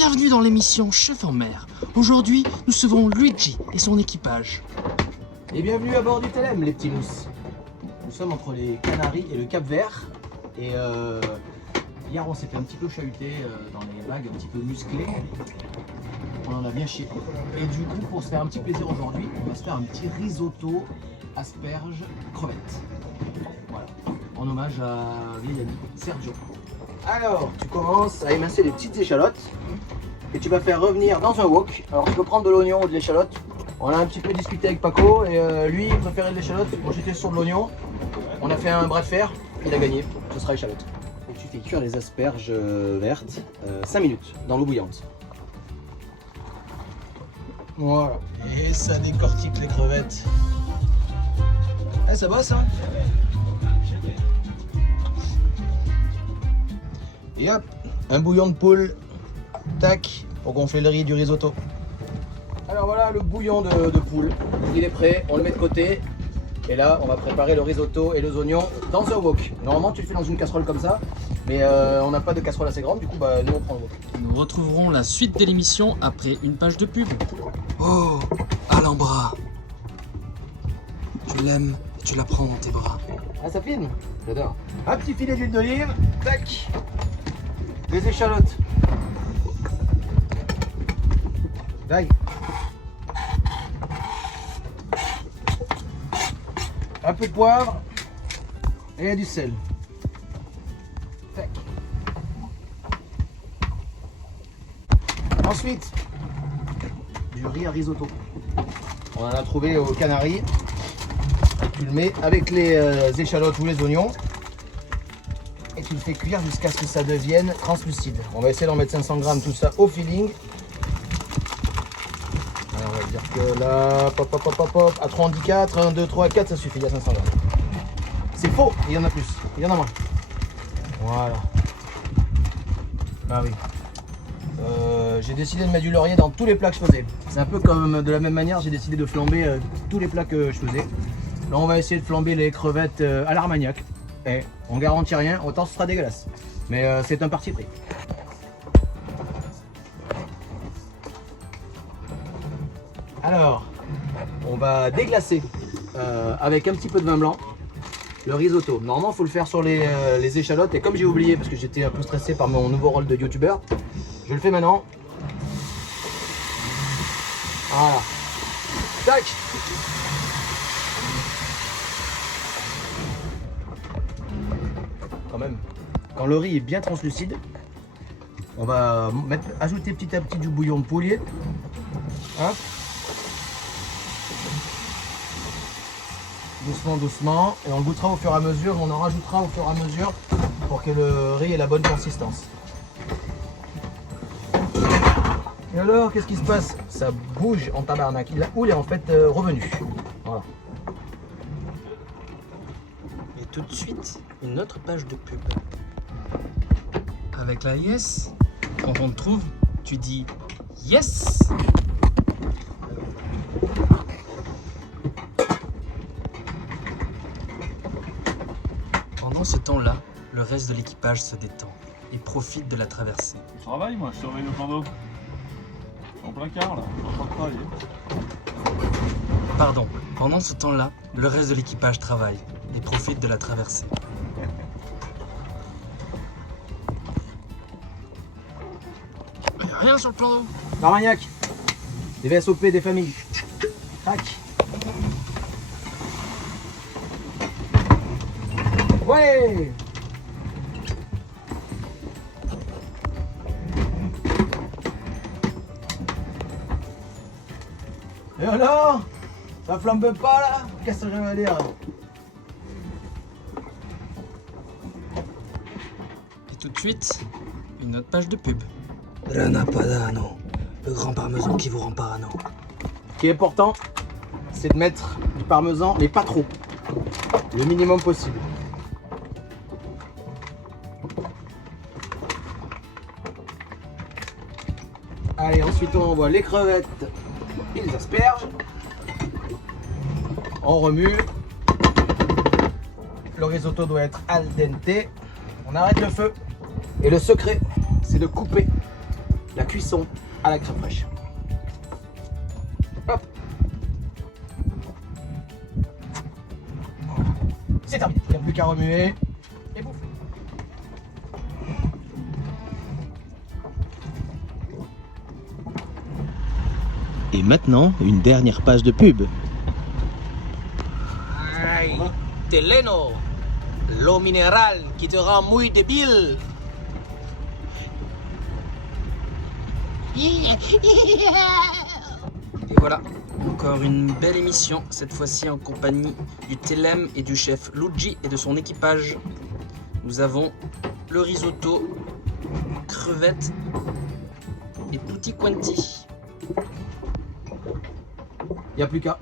bienvenue dans l'émission Chef en mer. Aujourd'hui, nous recevons Luigi et son équipage. Et bienvenue à bord du Telem, les petits mousses. Nous sommes entre les Canaries et le Cap-Vert. Et hier, on s'est fait un petit peu chahuter dans les vagues un petit peu musclées. On en a bien chié. Et du coup, pour se faire un petit plaisir aujourd'hui, on va se faire un petit risotto, asperges, crevettes. Voilà, en hommage à vieil ami Sergio. Alors, tu commences à émincer les petites échalotes et tu vas faire revenir dans un wok. Alors, tu peux prendre de l'oignon ou de l'échalote. On a un petit peu discuté avec Paco et lui, il préférait de l'échalote. Moi, j'étais sur de l'oignon. On a fait un bras de fer, il a gagné. Ce sera échalote. Et tu fais cuire les asperges vertes 5 minutes dans l'eau bouillante. Voilà. Et ça décortique les crevettes. Ah, ça bosse, hein? Et hop, un bouillon de poule, tac, pour gonfler le riz du risotto. Alors voilà le bouillon de poule, il est prêt, on le met de côté. Et là, on va préparer le risotto et les oignons dans un wok. Normalement, tu le fais dans une casserole comme ça, mais on n'a pas de casserole assez grande, du coup, nous on prend le wok. Nous retrouverons la suite de l'émission après une page de pub. Oh, Alhambra. Tu l'aimes et tu la prends dans tes bras. Ah, ça filme? J'adore. Un petit filet d'huile d'olive, tac. Des échalotes. Tac. Un peu de poivre et du sel. Tac. Ensuite, du riz à risotto. On en a trouvé aux Canaries. Tu le mets avec les échalotes ou les oignons et tu le fais cuire jusqu'à ce que ça devienne translucide. On va essayer d'en mettre 500 grammes tout ça au feeling. Alors on va dire que là, pop, pop, pop, pop, pop, à 3 on dit 4, 1, 2, 3, 4, ça suffit, il y a 500 grammes. C'est faux, il y en a plus, il y en a moins. Voilà. Ah oui. J'ai décidé de mettre du laurier dans tous les plats que je faisais. C'est un peu comme de la même manière, j'ai décidé de flamber tous les plats que je faisais. Là, on va essayer de flamber les crevettes à l'armagnac. Et on garantit rien, autant ce sera dégueulasse. Mais c'est un parti pris. Alors, on va déglacer avec un petit peu de vin blanc le risotto. Normalement, il faut le faire sur les échalotes. Et comme j'ai oublié, parce que j'étais un peu stressé par mon nouveau rôle de youtubeur, je le fais maintenant. Voilà. Tac! Quand même. Quand le riz est bien translucide, on va ajouter petit à petit du bouillon de poulier. Hop. Doucement, doucement. Et on le goûtera au fur et à mesure. On en rajoutera au fur et à mesure pour que le riz ait la bonne consistance. Et alors, qu'est-ce qui se passe? Ça bouge en tabarnak. La houle est en fait revenue. Voilà. Et tout de suite, une autre page de pub. Avec la yes, quand on te trouve, tu dis yes. Pendant ce temps-là, le reste de l'équipage se détend et profite de la traversée. Je travaille, moi, je surveille le plan d'eau. En plein quart, là, je suis en train de travailler. Pardon, pendant ce temps-là, le reste de l'équipage travaille et profite de la traversée. Il n'y a rien sur le plan d'eau. L'armagnac, des VSOP, des familles. Tac. Ouais. Et alors? Ça flambe pas là? Qu'est-ce que je veux dire? Et tout de suite, une autre page de pub. Grana Padano, Le grand parmesan qui vous rend parano. Ce qui est important, c'est de mettre du parmesan, mais pas trop. Le minimum possible. Allez, ensuite on envoie les crevettes et les asperges. On remue. Le risotto doit être al dente. On arrête le feu. Et le secret, c'est de couper la cuisson à la crème fraîche. Hop. C'est terminé, il n'y a plus qu'à remuer et bouffe. Et maintenant, une dernière page de pub. Ay, Teleno, l'eau minérale qui te rend muy débile. Et voilà, encore une belle émission, cette fois-ci en compagnie du Telem et du chef Luigi et de son équipage. Nous avons le risotto, crevettes et tutti quanti. Il n'y a plus qu'à.